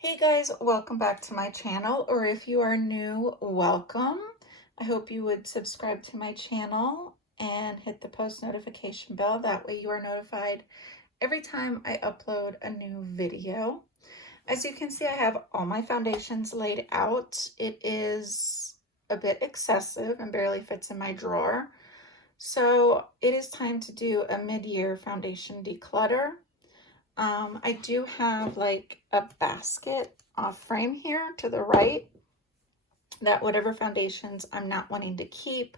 Hey guys, welcome back to my channel, or if you are new, welcome. I hope you would subscribe to my channel and hit the post notification bell. That way you are notified every time I upload a new video. As you can see, I have all my foundations laid out. It is a bit excessive and barely fits in my drawer. So it is time to do a mid-year foundation declutter. I do have like a basket off frame here to the right that whatever foundations I'm not wanting to keep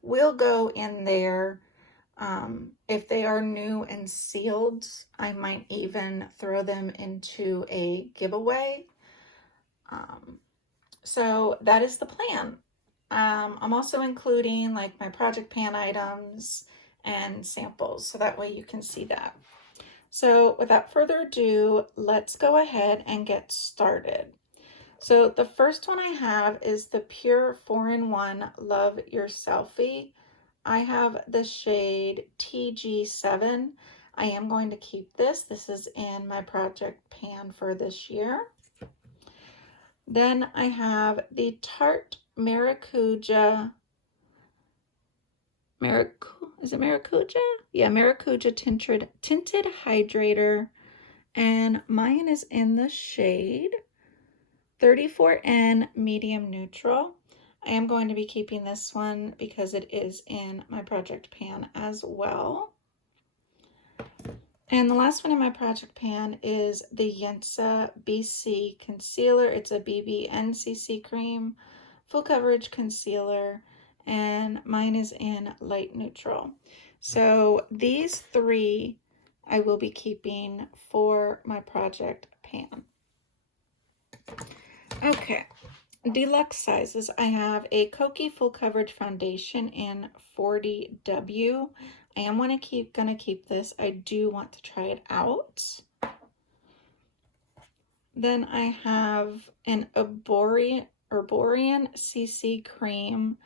will go in there. If they are new and sealed, I might even throw them into a giveaway. So that is the plan. I'm also including like my project pan items and samples, so that way you can see that. So without further ado, let's go ahead and get started. So the first one I have is the Pure 4-in-1 Love Your Selfie. I have the shade TG7. I am going to keep this. This is in my project pan for this year. Then I have the Tarte Maracuja. Is it Maracuja? Yeah, Maracuja tinted hydrator. And mine is in the shade 34N medium neutral. I am going to be keeping this one because it is in my project pan as well. And the last one in my project pan is the Yensa BC concealer. It's a BB NCC cream, full coverage concealer, and mine is in light neutral. So these three I will be keeping for my project pan. Okay, deluxe sizes. I have a Kokie full coverage foundation in 40W. I am gonna keep this. I do want to try it out. Then I have an Herborian CC cream.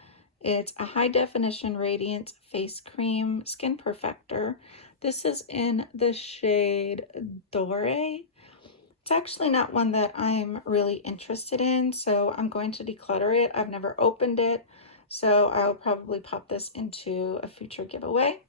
It's a high definition radiance face cream, skin perfector. This is in the shade Dore. It's actually not one that I'm really interested in, so I'm going to declutter it. I've never opened it, so I'll probably pop this into a future giveaway.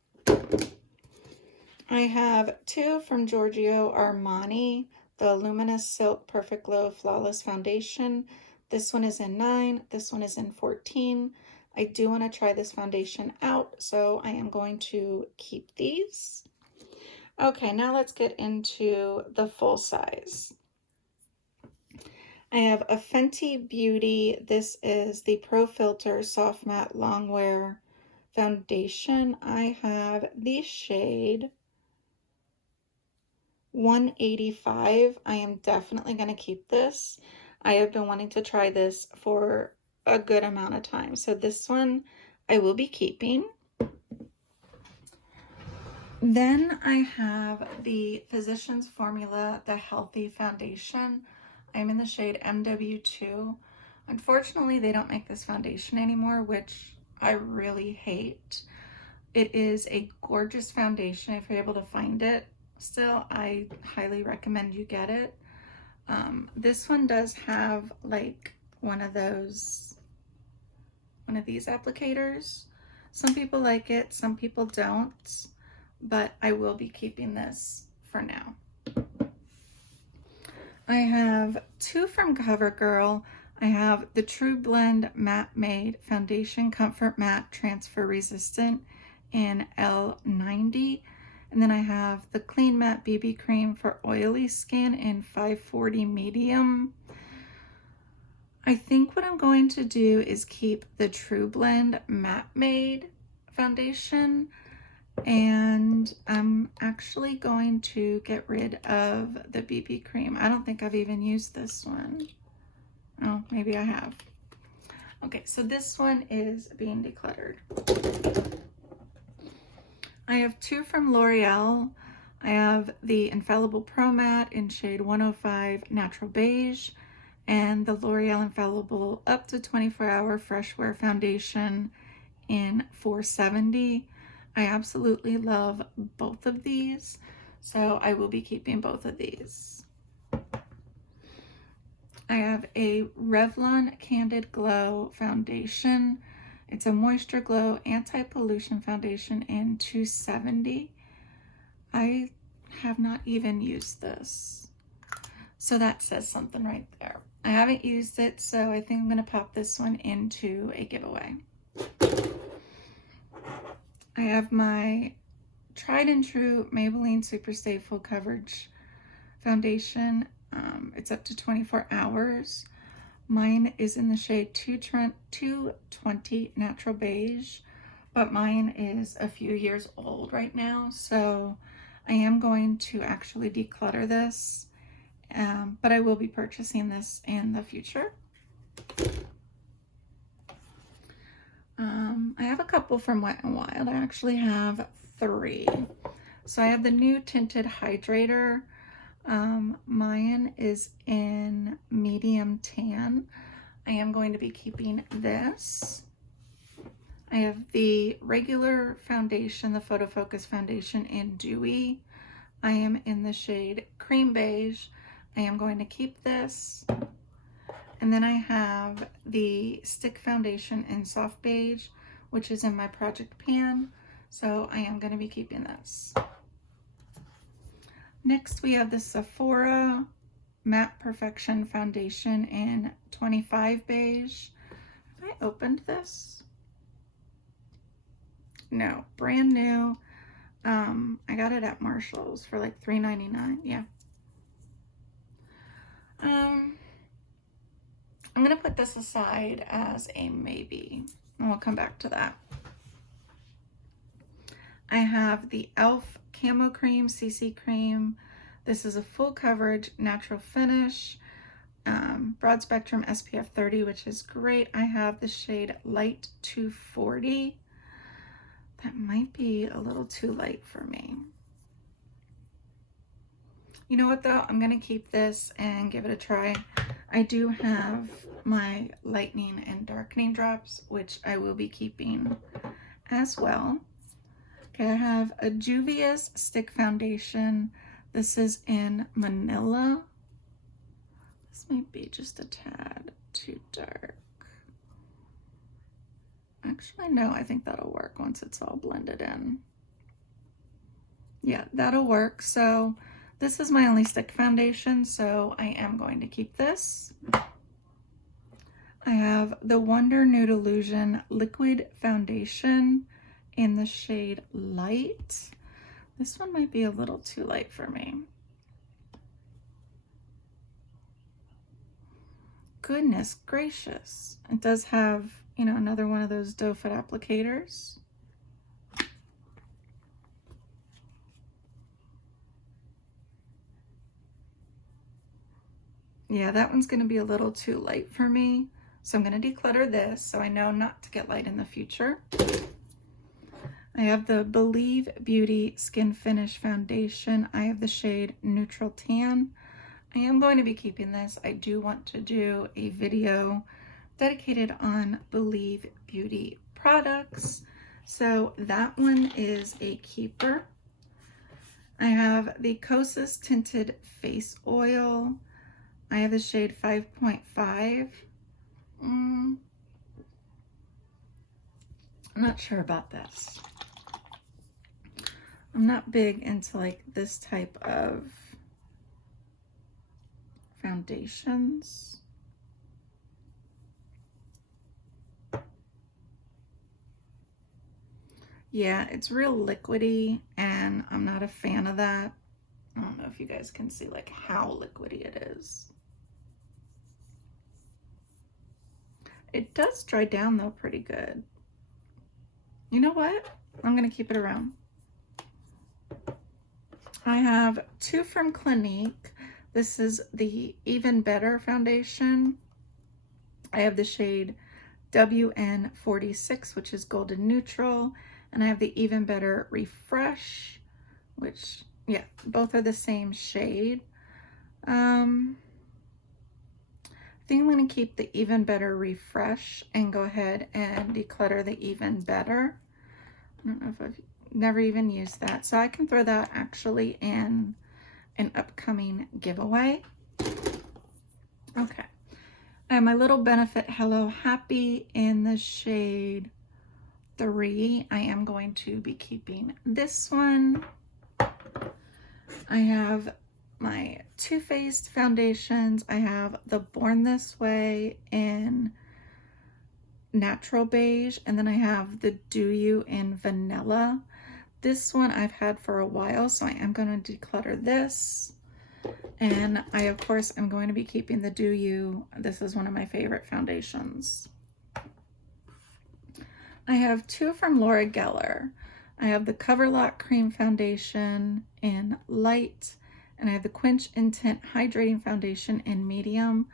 I have two from Giorgio Armani, the Luminous Silk Perfect Glow Flawless Foundation. This one is in 9, this one is in 14. I do want to try this foundation out, so I am going to keep these. Okay, now let's get into the full size. I have a Fenty Beauty. This is the Pro Filter Soft Matte Longwear Foundation. I have the shade 185. I am definitely going to keep this. I have been wanting to try this for a good amount of time. So this one I will be keeping. Then I have the Physicians Formula, the Healthy Foundation. I'm in the shade MW2. Unfortunately, they don't make this foundation anymore, which I really hate. It is a gorgeous foundation. If you're able to find it still, I highly recommend you get it. This one does have like one of these applicators. Some people like it, some people don't, but I will be keeping this for now. I have two from CoverGirl. I have the True Blend Matte Made Foundation Comfort Matte Transfer Resistant in L90. And then I have the Clean Matte BB Cream for oily skin in 540 medium. I think what I'm going to do is keep the True Blend Matte Made Foundation, and I'm actually going to get rid of the BB cream. I don't think I've even used this one. Oh, maybe I have. Okay, so this one is being decluttered. I have two from L'Oreal. I have the Infallible Pro Matte in shade 105 Natural Beige, and the L'Oreal Infallible Up to 24-Hour Fresh Wear Foundation in 470. I absolutely love both of these, so I will be keeping both of these. I have a Revlon Candid Glow foundation. It's a Moisture Glow Anti-Pollution Foundation in 270. I have not even used this, so that says something right there. I haven't used it, so I think I'm going to pop this one into a giveaway. I have my tried and true Maybelline SuperStay Full Coverage Foundation. It's up to 24 hours. Mine is in the shade 220 Natural Beige, but mine is a few years old right now, so I am going to actually declutter this, but I will be purchasing this in the future. I have a couple from Wet n Wild. I actually have 3. So I have the Nude Tinted Hydrator. Mine is in medium tan. I am going to be keeping this. I have the regular foundation, the Photo Focus foundation in Dewy. I am in the shade Cream Beige. I am going to keep this. And then I have the stick foundation in Soft Beige, which is in my project pan. So I am going to be keeping this. Next, we have the Sephora Matte Perfection Foundation in 25 Beige. Have I opened this? No, brand new. I got it at Marshall's for like $3.99. Yeah. I'm gonna put this aside as a maybe, and we'll come back to that. I have the e.l.f. Camo Cream, CC Cream. This is a full coverage, natural finish, broad spectrum SPF 30, which is great. I have the shade Light 240. That might be a little too light for me. You know what though? I'm gonna keep this and give it a try. I do have my lightening and darkening drops, which I will be keeping as well. Okay, I have a Juvia's Stick Foundation. This is in Manila. This might be just a tad too dark. Actually, no, I think that'll work once it's all blended in. Yeah, that'll work. So this is my only stick foundation, so I am going to keep this. I have the Wonder Nude Illusion Liquid Foundation in the shade Light. This one might be a little too light for me. Goodness gracious. It does have, you know, another one of those doe foot applicators. Yeah, that one's going to be a little too light for me. So I'm going to declutter this so I know not to get light in the future. I have the Believe Beauty Skin Finish Foundation. I have the shade Neutral Tan. I am going to be keeping this. I do want to do a video dedicated on Believe Beauty products. So that one is a keeper. I have the Kosas Tinted Face Oil. I have the shade 5.5. I'm not sure about this. I'm not big into like this type of foundations. Yeah, it's real liquidy and I'm not a fan of that. I don't know if you guys can see like how liquidy it is. It does dry down though pretty good. You know what? I'm gonna keep it around. I have 2 from Clinique. This is the Even Better foundation. I have the shade WN46, which is golden neutral, and I have the Even Better Refresh, which, yeah, both are the same shade. I think I'm going to keep the Even Better Refresh and go ahead and declutter the Even Better. I don't know if I've never even used that, so I can throw that actually in an upcoming giveaway. Okay, I have my Little Benefit Hello Happy in the shade 3. I am going to be keeping this one. I have my Too Faced foundations. I have the Born This Way in Natural Beige, and then I have the Do You in Vanilla. This one I've had for a while, so I am going to declutter this. And I, of course, am going to be keeping the Do You. This is one of my favorite foundations. I have two from Laura Geller. I have the Coverlock Cream Foundation in Light, and I have the Quench Intint Hydrating Foundation in Medium.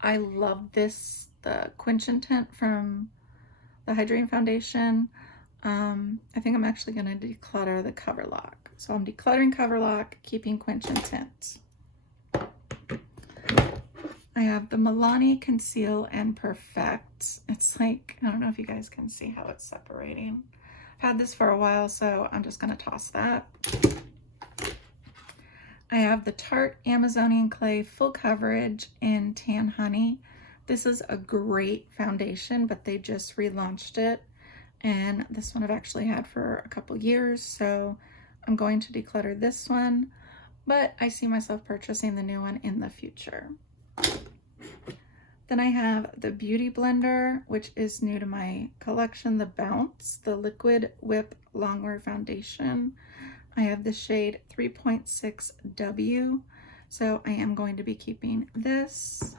I love this, the Quench Intint from the Hydrating Foundation. I think I'm actually going to declutter the Coverlock. So I'm decluttering Coverlock, keeping Quench Intint. I have the Milani Conceal and Perfect. It's like, I don't know if you guys can see how it's separating. I've had this for a while, so I'm just going to toss that. I have the Tarte Amazonian Clay Full Coverage in Tan Honey. This is a great foundation, but they just relaunched it. And this one I've actually had for a couple years, so I'm going to declutter this one, but I see myself purchasing the new one in the future. Then I have the Beauty Blender, which is new to my collection, the Bounce, the Liquid Whip Longwear Foundation. I have the shade 3.6W, so I am going to be keeping this.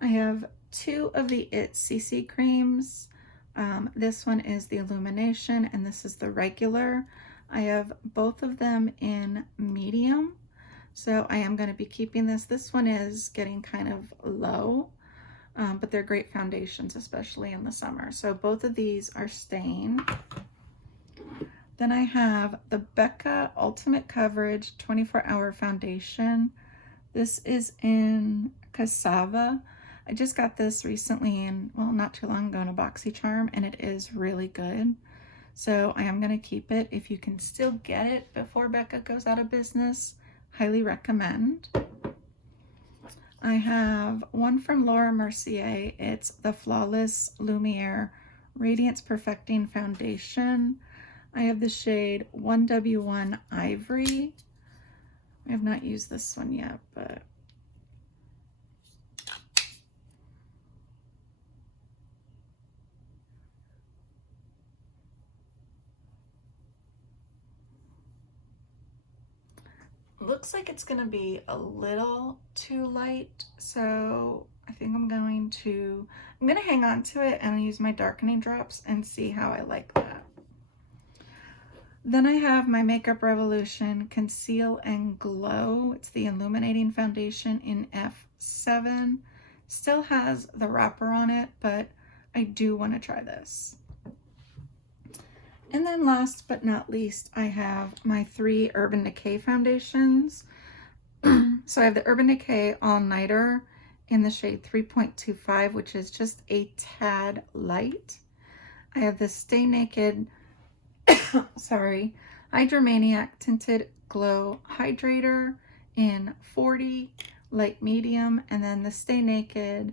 I have two of the It CC creams. This one is the Illumination, and this is the regular. I have both of them in medium, so I am going to be keeping this. This one is getting kind of low, but they're great foundations, especially in the summer. So both of these are staying. Then I have the Becca Ultimate Coverage 24-Hour Foundation. This is in Cassava. I just got this recently in, well, not too long ago in a BoxyCharm, and it is really good. So I am going to keep it. If you can still get it before Becca goes out of business, highly recommend. I have one from Laura Mercier. It's the Flawless Lumiere Radiance Perfecting Foundation. I have the shade 1W1 Ivory. I have not used this one yet, but looks like it's going to be a little too light, so I think I'm going to hang on to it and use my darkening drops and see how I like that. Then I have my Makeup Revolution Conceal and Glow. It's the Illuminating Foundation in F7. Still has the wrapper on it, but I do want to try this. And then last but not least, I have my 3 Urban Decay foundations. So I have the Urban Decay All Nighter in the shade 3.25, which is just a tad light. I have the Stay Naked, Hydromaniac Tinted Glow Hydrator in 40, light medium, and then the Stay Naked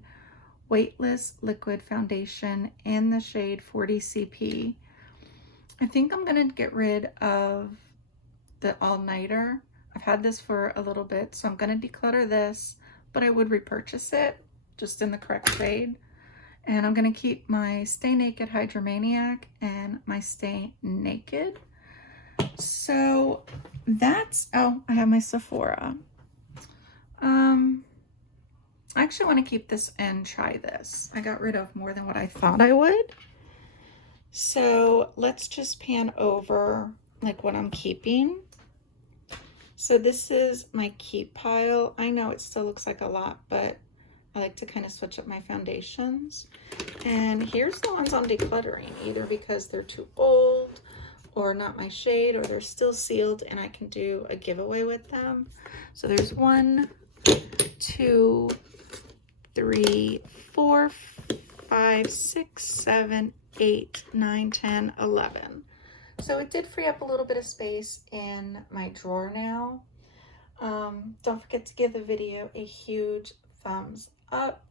Weightless Liquid Foundation in the shade 40 CP. I think I'm going to get rid of the all-nighter. I've had this for a little bit, so I'm going to declutter this, but I would repurchase it just in the correct shade. And I'm going to keep my Stay Naked Hydromaniac and my Stay Naked. So that's, oh, I have my Sephora. I actually want to keep this and try this. I got rid of more than what I thought I would. So let's just pan over like what I'm keeping. So this is my keep pile. I know it still looks like a lot, but I like to kind of switch up my foundations. And here's the ones I'm decluttering, either because they're too old or not my shade, or they're still sealed and I can do a giveaway with them. So there's 1, 2, 3, 4, 5, 6, 7, 8, 9, 10, 11. So it did free up a little bit of space in my drawer now. Don't forget to give the video a huge thumbs up.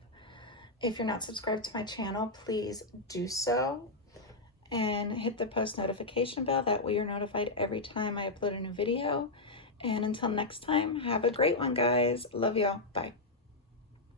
If you're not subscribed to my channel, please do so. And hit the post notification bell. That way you're notified every time I upload a new video. And until next time, have a great one, guys. Love y'all. Bye.